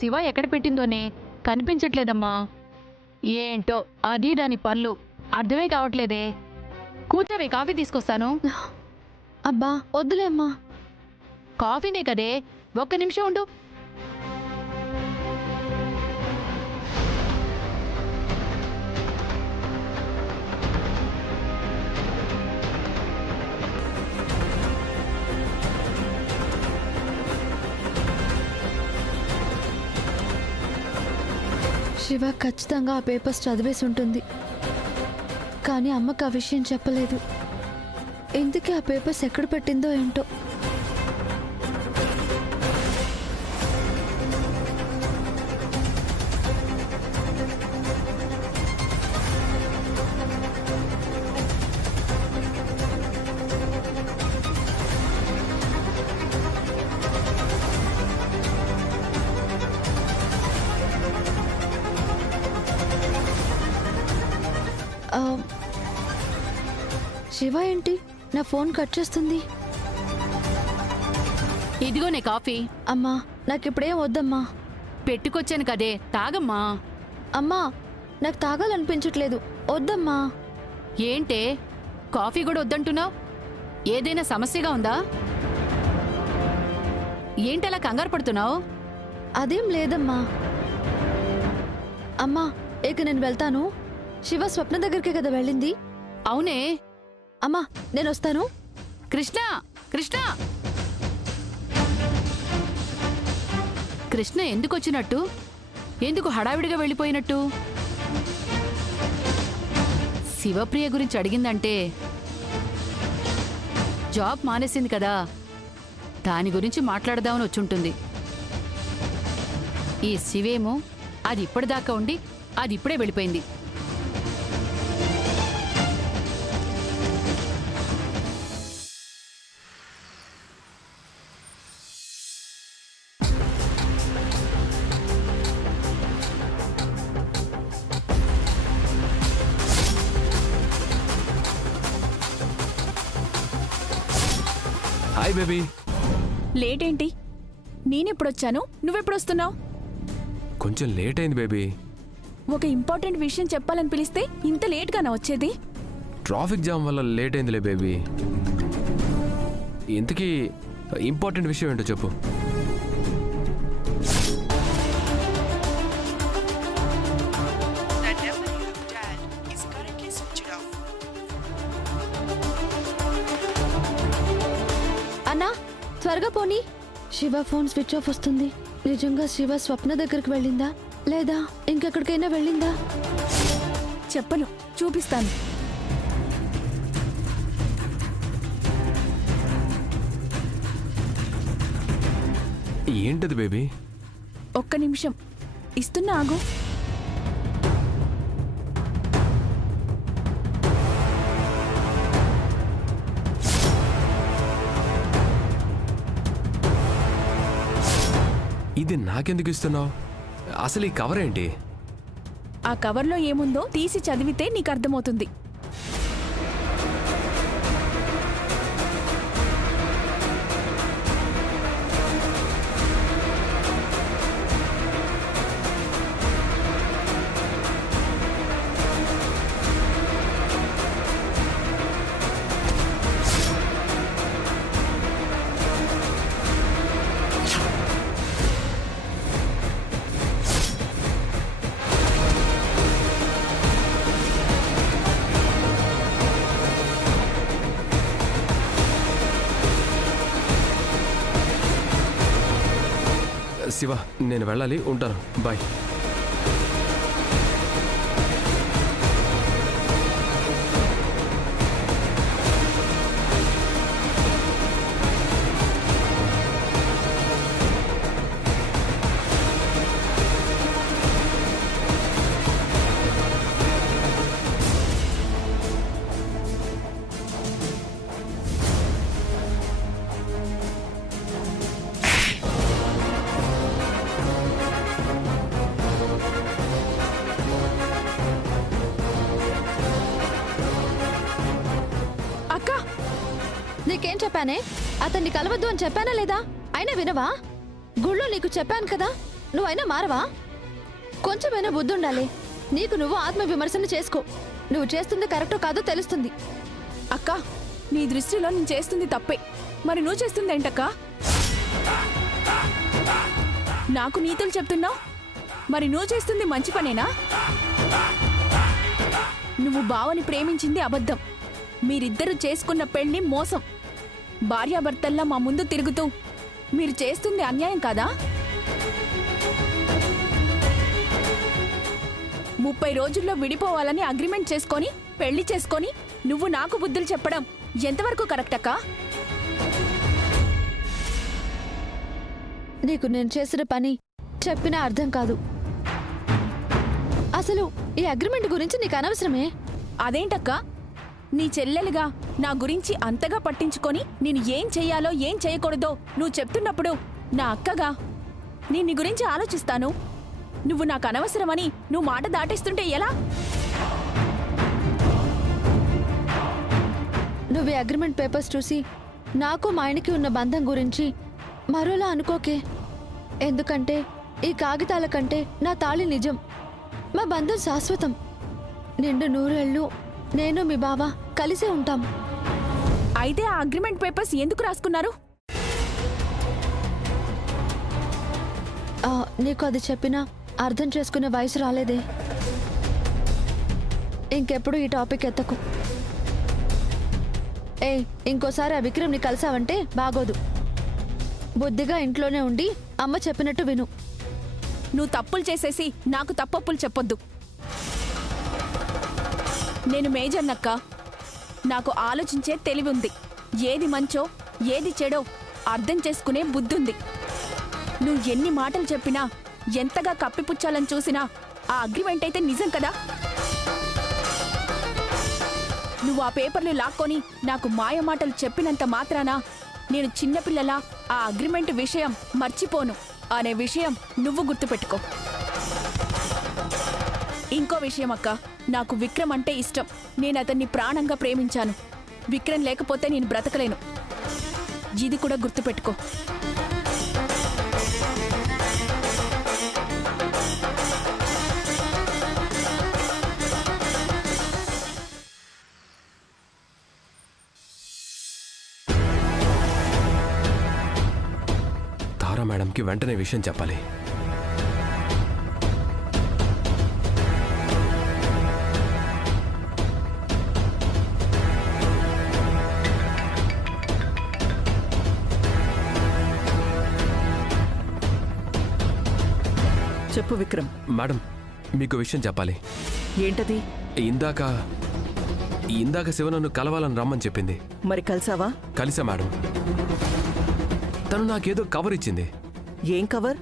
శివ ఎక్కడ పెట్టిందోనే కనిపించట్లేదమ్మా. ఏంటో అది దాని పనులు అర్థమే కావట్లేదే. కూర్చోవే, కాఫీ తీసుకొస్తాను. అబ్బా వద్దులే అమ్మా. కాఫీనే కదే, ఒక్క నిమిషం ఉండు. శివ ఖచ్చితంగా ఆ పేపర్స్ చదివేసి ఉంటుంది, కానీ అమ్మకు ఆ విషయం చెప్పలేదు. ఇందుకే ఆ పేపర్స్ ఎక్కడ పెట్టిందో ఏంటో. శివ ఏంటి నా ఫోన్ కట్ చేస్తుంది? ఇదిగోనే కాఫీ. అమ్మా నాకిప్పుడేం వద్దమ్మా. పెట్టుకొచ్చాను కదే, తాగమ్మా. అమ్మా నాకు తాగాలనిపించట్లేదు, వద్దమ్మా. ఏంటే కాఫీ కూడా వద్దంటున్నావు? ఏదైనా సమస్యగా ఉందా? ఏంటలా కంగారు పడుతున్నావు? అదేం లేదమ్మా. అమ్మా ఇక నేను వెళ్తాను. శివ స్వప్న దగ్గరికి కదా వెళ్ళింది. అవునే. అమ్మా నేను వస్తాను. కృష్ణ, కృష్ణ, కృష్ణ ఎందుకు వచ్చినట్టు? ఎందుకు హడావిడిగా వెళ్ళిపోయినట్టు? శివప్రియ గురించి అడిగిందంటే జాబ్ మానేసింది కదా, దాని గురించి మాట్లాడదామని వచ్చుంటుంది. ఈ శివేమో అది ఇప్పటిదాకా ఉండి అది ఇప్పుడే వెళ్ళిపోయింది. Hi baby. లేట్ ఏంటి? నేనెప్పుడొచ్చాను, నువ్వెప్పుడొస్తున్నావు? కొంచెం లేట్ అయింది బేబీ. ఒక ఇంపార్టెంట్ విషయం చెప్పాలని పిలిస్తే ఇంత లేట్గానా వచ్చేది? ట్రాఫిక్ జామ్ వల్ల లేట్ అయిందిలే బేబీ. ఇంతకీ ఇంపార్టెంట్ విషయం ఏంటో చెప్పు. అన్నా త్వరగా పోనీ. శివ ఫోన్ స్విచ్ ఆఫ్ వస్తుంది. నిజంగా శివ స్వప్న దగ్గరికి వెళ్ళిందా లేదా ఇంకెక్కడికైనా వెళ్ళిందా? చెప్పను, చూపిస్తాను. ఏంటది బేబీ? ఒక్క నిమిషం ఇస్తున్నా, ఆగు. ఇది నాకెందుకు ఇస్తున్నావు? అసలు ఈ కవర్ ఏంటి? ఆ కవర్లో ఏముందో తీసి చదివితే నీకు అర్థమవుతుంది. శివ నేను వెళ్ళాలి, ఉంటాను, బాయ్. నీకేం చెప్పానే? అతన్ని కలవద్దు అని చెప్పానా లేదా? అయినా వినవా? గుళ్ళో నీకు చెప్పాను కదా, నువ్వైనా మారవా? కొంచెమైనా బుద్ధి ఉండాలి. నీకు నువ్వు ఆత్మ విమర్శన చేసుకో. నువ్వు చేస్తుంది కరెక్టో కాదో తెలుస్తుంది. అక్క, నీ దృష్టిలో నేను చేస్తుంది తప్పే, మరి నువ్వు చేస్తుంది ఏంటక్క? నాకు నీతులు చెప్తున్నావు, మరి నువ్వు చేస్తుంది మంచి పనేనా? నువ్వు బావని ప్రేమించింది అబద్ధం. మీరిద్దరూ చేసుకున్న పెళ్లి మోసం. భార్యాభర్తల్లా మా ముందు తిరుగుతూ మీరు చేస్తుంది అన్యాయం కాదా? 30 రోజుల్లో విడిపోవాలని అగ్రిమెంట్ చేసుకొని పెళ్లి చేసుకొని నువ్వు నాకు బుద్ధులు చెప్పడం ఎంతవరకు కరెక్ట్ అక్క? నీకు నేను చేసిన పని చెప్పినా అర్థం కాదు. అసలు ఈ అగ్రిమెంట్ గురించి నీకు అనవసరమే. అదేంటక్క, నీ చెల్లెలుగా నా గురించి అంతగా పట్టించుకొని నేను ఏం చెయ్యాలో ఏం చేయకూడదో నువ్వు చెప్తున్నప్పుడు నా అక్కగా నేను నీ గురించి ఆలోచిస్తాను. నువ్వు నాకు అనవసరమని నువ్వు మాట దాటేస్తుంటే ఎలా? నువ్వు ఈ అగ్రిమెంట్ పేపర్స్ చూసి నాకు మా ఆయనకి ఉన్న బంధం గురించి మరోలా అనుకోకే. ఎందుకంటే ఈ కాగితాల కంటే నా తాళి నిజం. మా బంధం శాశ్వతం. నిండు 100 ఏళ్ళు నేను మీ బావ కలిసే ఉంటాం. అయితే ఆ అగ్రిమెంట్ పేపర్స్ ఎందుకు రాసుకున్నారు? నీకు అది చెప్పినా అర్థం చేసుకునే వయసు రాలేదే. ఇంకెప్పుడు ఈ టాపిక్ ఎత్తకు. ఇంకోసారి ఆ విక్రమ్ని కలిసావంటే బాగోదు. బుద్ధిగా ఇంట్లోనే ఉండి అమ్మ చెప్పినట్టు విను. నువ్వు తప్పులు చేసేసి నాకు తప్పప్పులు చెప్పొద్దు. నేను మేజర్నక్క. నాకు ఆలోచించే తెలివి ఉంది. ఏది మంచో ఏది చెడో అర్థం చేసుకునే బుద్ధుంది. నువ్వు ఎన్ని మాటలు చెప్పినా ఎంతగా కప్పిపుచ్చాలని చూసినా ఆ అగ్రిమెంట్ అయితే నిజం కదా? నువ్వు ఆ పేపర్లు లాక్కొని నాకు మాయ మాటలు చెప్పినంత మాత్రాన నేను చిన్నపిల్లలా ఆ అగ్రిమెంట్ విషయం మర్చిపోను అనే విషయం నువ్వు గుర్తుపెట్టుకో. ఇంకో విషయం అక్క, నాకు విక్రమ్ అంటే ఇష్టం. నేను అతన్ని ప్రాణంగా ప్రేమించాను. విక్రమ్ లేకపోతే నేను బ్రతకలేను. ఇది కూడా గుర్తుపెట్టుకో. తారా మేడంకి వెంటనే విషయం చెప్పాలి. చెప్పు విక్రమ్. మేడం, మీకు విషయం చెప్పాలి. ఏంటది? ఇందాక శివ నన్ను కలవాలని రమ్మని చెప్పింది. మరి కలిసావా? కలిసా మేడం. తను నాకేదో కవర్ ఇచ్చింది. ఏం కవర్?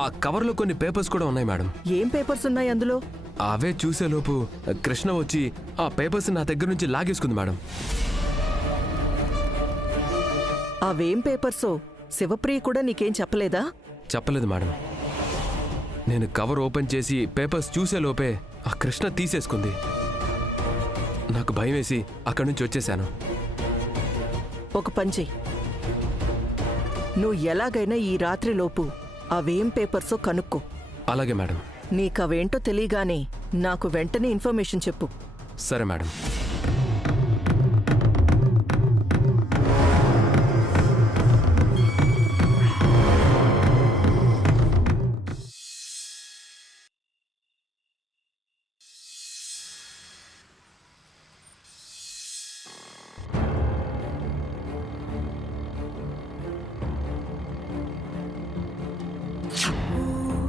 ఆ కవర్లో కొన్ని పేపర్స్ కూడా ఉన్నాయి మేడం. ఏం పేపర్స్ ఉన్నాయి అందులో? అవే చూసేలోపు కృష్ణ వచ్చి ఆ పేపర్స్ నా దగ్గర నుంచి లాగేసుకుంది మేడం. అవేం పేపర్సో శివప్రియ కూడా నీకేం చెప్పలేదా? చెప్పలేదు మేడం. నేను కవర్ ఓపెన్ చేసి పేపర్స్ చూసేలోపే ఆ కృష్ణ తీసేసుకుంది. నాకు భయం వేసి అక్కడి నుంచి వచ్చేశాను. ఒక పని చెయ్యి. నువ్వు ఎలాగైనా ఈ రాత్రిలోపు అవేం పేపర్సో కనుక్కో. అలాగే మేడం. నీకవేంటో తెలియగానే నాకు వెంటనే ఇన్ఫర్మేషన్ చెప్పు. సరే మేడం.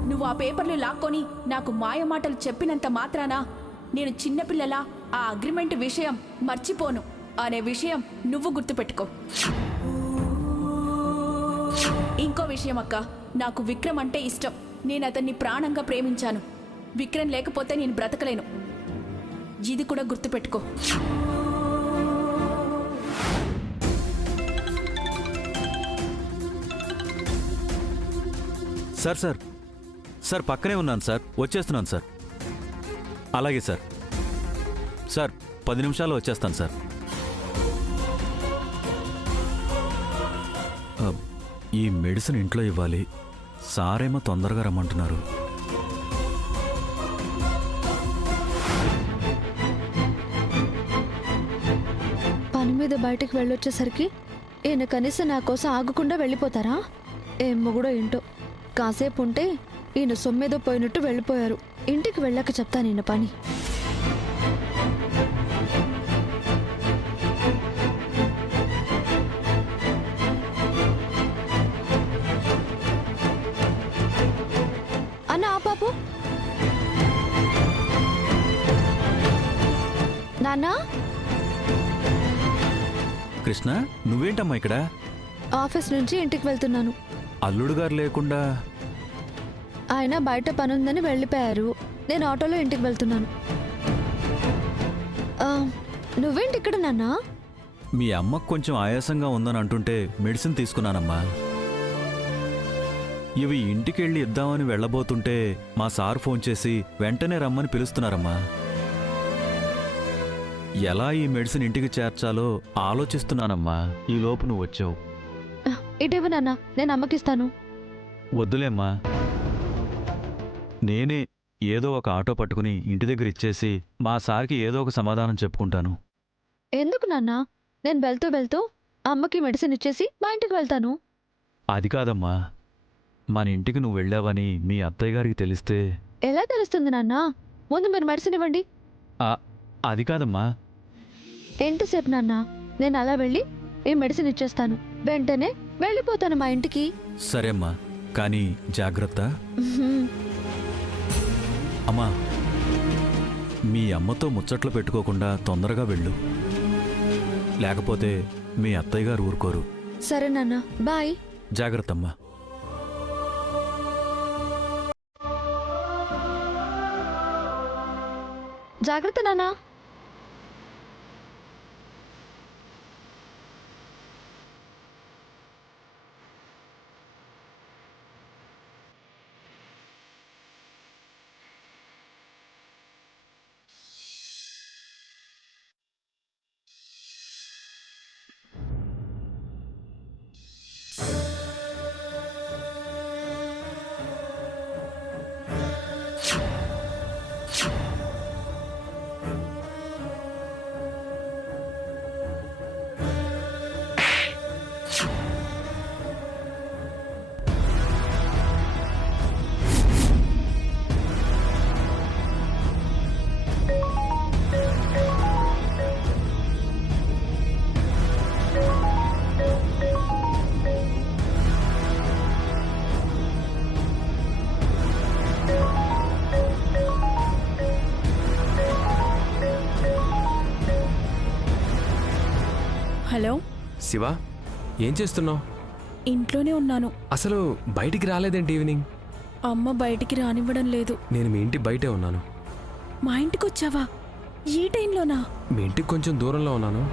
నువ్వు ఆ పేపర్లు లాక్కొని నాకు మాయ మాటలు చెప్పినంత మాత్రాన నేను చిన్నపిల్లలా ఆ అగ్రిమెంట్ విషయం మర్చిపోను అనే విషయం నువ్వు గుర్తుపెట్టుకో. ఇంకో విషయం అక్క, నాకు విక్రమ్ అంటే ఇష్టం. నేను అతన్ని ప్రాణంగా ప్రేమించాను. విక్రమ్ లేకపోతే నేను బ్రతకలేను. ఇది కూడా గుర్తుపెట్టుకో. సార్ సార్ సార్ పక్కనే ఉన్నాను సార్, వచ్చేస్తున్నాను సార్. అలాగే సార్. సార్ 10 నిమిషాల్లో వచ్చేస్తాను సార్. ఈ మెడిసిన్ ఇంట్లో ఇవ్వాలి, సారేమో తొందరగా రమ్మంటున్నారు. పని మీద బయటికి వెళ్ళొచ్చేసరికి ఈయన కనీసం నా కోసం ఆగకుండా వెళ్ళిపోతారా? ఏం మొగుడో ఏంటో, కాసేపు ఉంటే ఈయన సొమ్మేదో పోయినట్టు వెళ్ళిపోయారు. ఇంటికి వెళ్ళాక చెప్తాను ఈయన పని. అన్న ఆ పాపు నాన్నా, కృష్ణ, నువ్వేంటమ్మా ఇక్కడ? ఆఫీస్ నుంచి ఇంటికి వెళ్తున్నాను. అల్లుడు గారు లేకుండా? ఆయన బయట పనుందని వెళ్ళిపోయారు. నేను ఆటోలో ఇంటికి వెళ్తున్నాను. ఆ, నువ్వేంటి ఇక్కడ నాన్నా? మీ అమ్మకు కొంచెం ఆయాసంగా ఉందని అంటుంటే మెడిసిన్ తీసుకున్నానమ్మా. ఇవి ఇంటికెళ్ళి ఇద్దామని వెళ్ళబోతుంటే మా సార్ ఫోన్ చేసి వెంటనే రమ్మని పిలుస్తున్నారమ్మా. ఎలా ఈ మెడిసిన్ ఇంటికి చేర్చాలో ఆలోచిస్తున్నానమ్మా. ఈ లోపు నువ్వు వచ్చావు. ఇటీవ నాన్న, నేను అమ్మకిస్తాను. వద్దులేమ్మా, నేనే ఏదో ఒక ఆటో పట్టుకుని ఇంటి దగ్గర ఇచ్చేసి మా సార్కి ఏదో ఒక సమాధానం చెప్పుకుంటాను. ఎందుకు నాన్న? నేను వెళ్తూ వెళ్తూ అమ్మకి మెడిసిన్ ఇచ్చేసి మా ఇంటికి వెళ్తాను. అది కాదమ్మా, మన ఇంటికి నువ్వు వెళ్ళావని మీ అత్తయ్య గారికి తెలిస్తే? ఎలా తెలుస్తుంది నాన్న? ముందు మీరు మెడిసిన్ ఇవ్వండి. అది కాదమ్మా. ఎంతసేపు నాన్న? నేను అలా వెళ్ళి ఈ మెడిసిన్ ఇచ్చేస్తాను, వెంటనే వెళ్ళిపోతాను మా ఇంటికి. సరేమ్మా, కానీ జాగ్రత్త. అమ్మా, మీ అమ్మతో ముచ్చట్లు పెట్టుకోకుండా తొందరగా వెళ్ళు, లేకపోతే మీ అత్తయ్య గారు ఊరుకోరు. సరే నాన్న, బాయ్. జాగ్రత్తమ్మా. జాగ్రత్త నాన్న. హలో శివ, ఏం చేస్తున్నావు? ఇంట్లోనే ఉన్నాను. అసలు బయటికి రాలేదేంటి ఈవినింగ్? అమ్మ బయటికి రానివ్వడం లేదు. నేను మీ ఇంటి బయటే ఉన్నాను. మా ఇంటికి వచ్చావా? ఈ టైంలోనా? మీ ఇంటికి కొంచెం దూరంలో ఉన్నాను.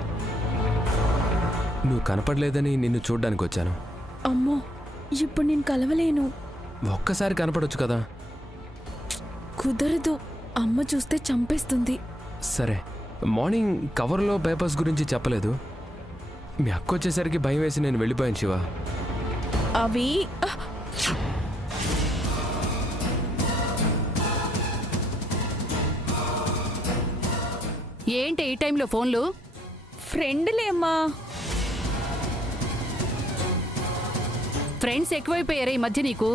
నువ్వు కనపడలేదని నిన్ను చూడ్డానికి వచ్చాను. అమ్మో, ఇప్పుడు నేను కలవలేను. ఒక్కసారి కనపడొచ్చు కదా. కుదరదు, అమ్మ చూస్తే చంపేస్తుంది. సరే, మార్నింగ్ కవర్లో పేపర్స్ గురించి చెప్పలేదు. మీ అక్క వచ్చేసరికి భయం వేసి నేను వెళ్ళిపోయాను శివ. అవి ఏంటి ఈ టైంలో ఫోన్లు? ఫ్రెండ్లేమ్మా. ఫ్రెండ్స్ ఎక్కువైపోయారా ఈ మధ్య నీకు?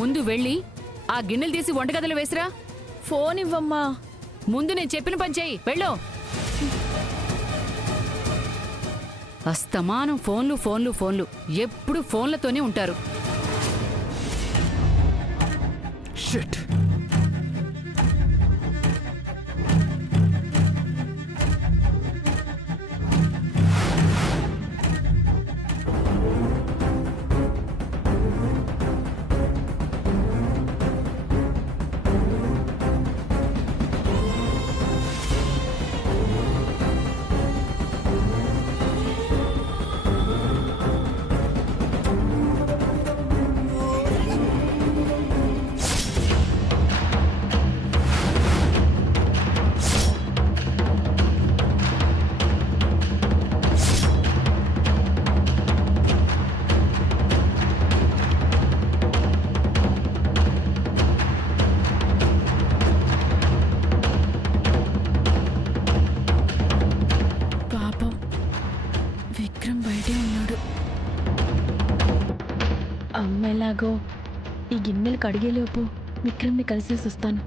ముందు వెళ్ళి ఆ గిన్నెలు తీసి వంటగదిలో వేసిరా. ఫోన్ ఇవ్వమ్మా. ముందు నేను చెప్పిన పని చెయ్యి, వెళ్ళు. అస్తమానం ఫోన్లు ఫోన్లు ఫోన్లు, ఎప్పుడు ఫోన్లతోనే ఉంటారు. షిట్. విక్రమ్ బయటే ఉన్నాడు. అమ్మ ఎలాగో ఈ గిన్నెలు కడిగేలోపు విక్రమ్ని కలిసేసి వస్తాను.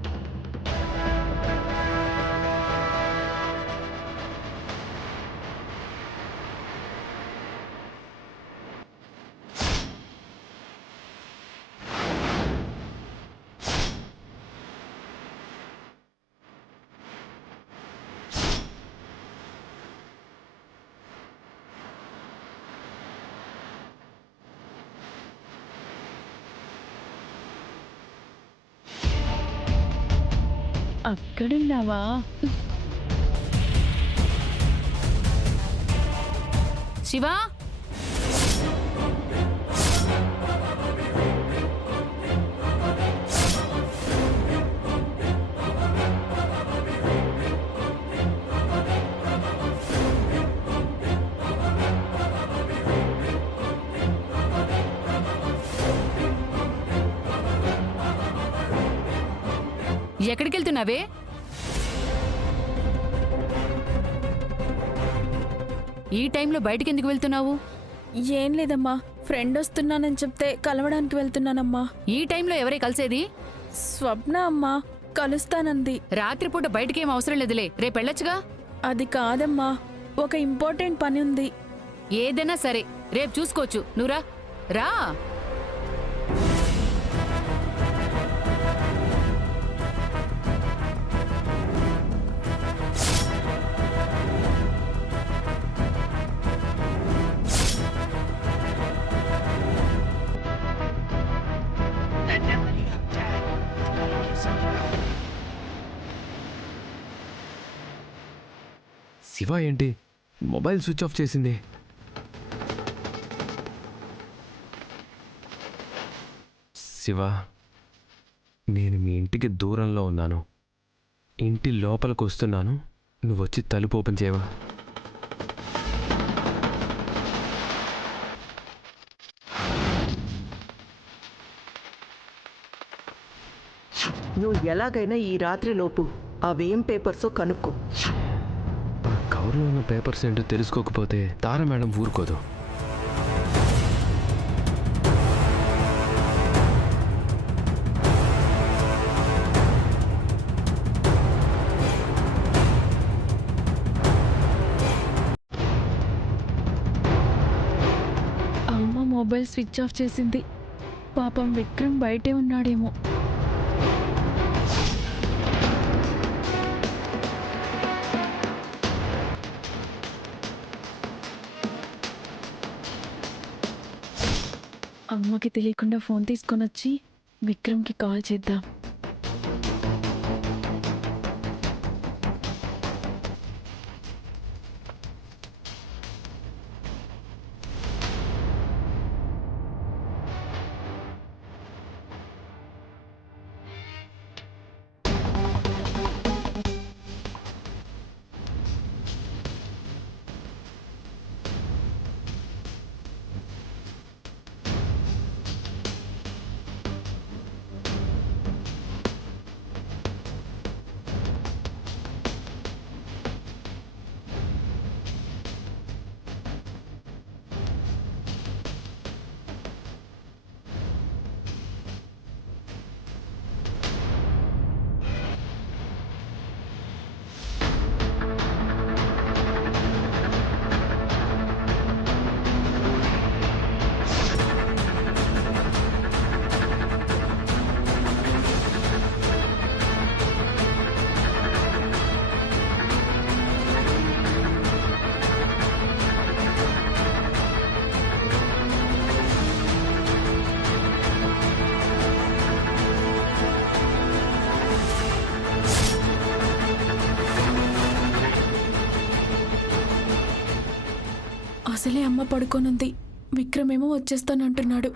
అక్కడున్నావా? శివ, ఎక్కడికి వెళ్తున్నావే? ఈ టైంలో బయటికి ఎందుకు వెళ్తున్నావు? ఏం లేదమ్మా, ఫ్రెండ్ వస్తున్నానని చెప్తే కలవడానికి వెళ్తున్నానమ్మా. ఈ టైంలో ఎవరే కలిసేది? స్వప్న అమ్మా కలుస్తానంది. రాత్రిపూట బయటికేం అవసరం లేదులే, రేపు వెళ్ళొచ్చుగా. అది కాదమ్మా, ఒక ఇంపార్టెంట్ పని ఉంది. ఏదైనా సరే రేపు చూసుకోవచ్చు, నువ్వు రా రా. శివ ఏంటి మొబైల్ స్విచ్ ఆఫ్ చేసింది? శివ, నేను మీ ఇంటికి దూరంలో ఉన్నాను, ఇంటి లోపలికి వస్తున్నాను, నువ్వు వచ్చి తలుపు ఓపెన్ చేయవా? నువ్వు ఎలాగైనా ఈ రాత్రి లోపు అవేం పేపర్సో కనుక్కో. ఆ కవర్లో ఉన్న పేపర్స్ ఏంటో తెలుసుకోకపోతే తార మేడం ఊరుకోదు. అమ్మ మొబైల్ స్విచ్ ఆఫ్ చేసింది. పాపం విక్రమ్ బయటే ఉన్నాడేమో. అమ్మకి తెలియకుండా ఫోన్ తీసుకొని వచ్చి విక్రమ్కి కాల్ చేద్దాం. అసలే అమ్మ పడుకోనుంది, విక్రమేమో వచ్చేస్తానంటున్నాడు.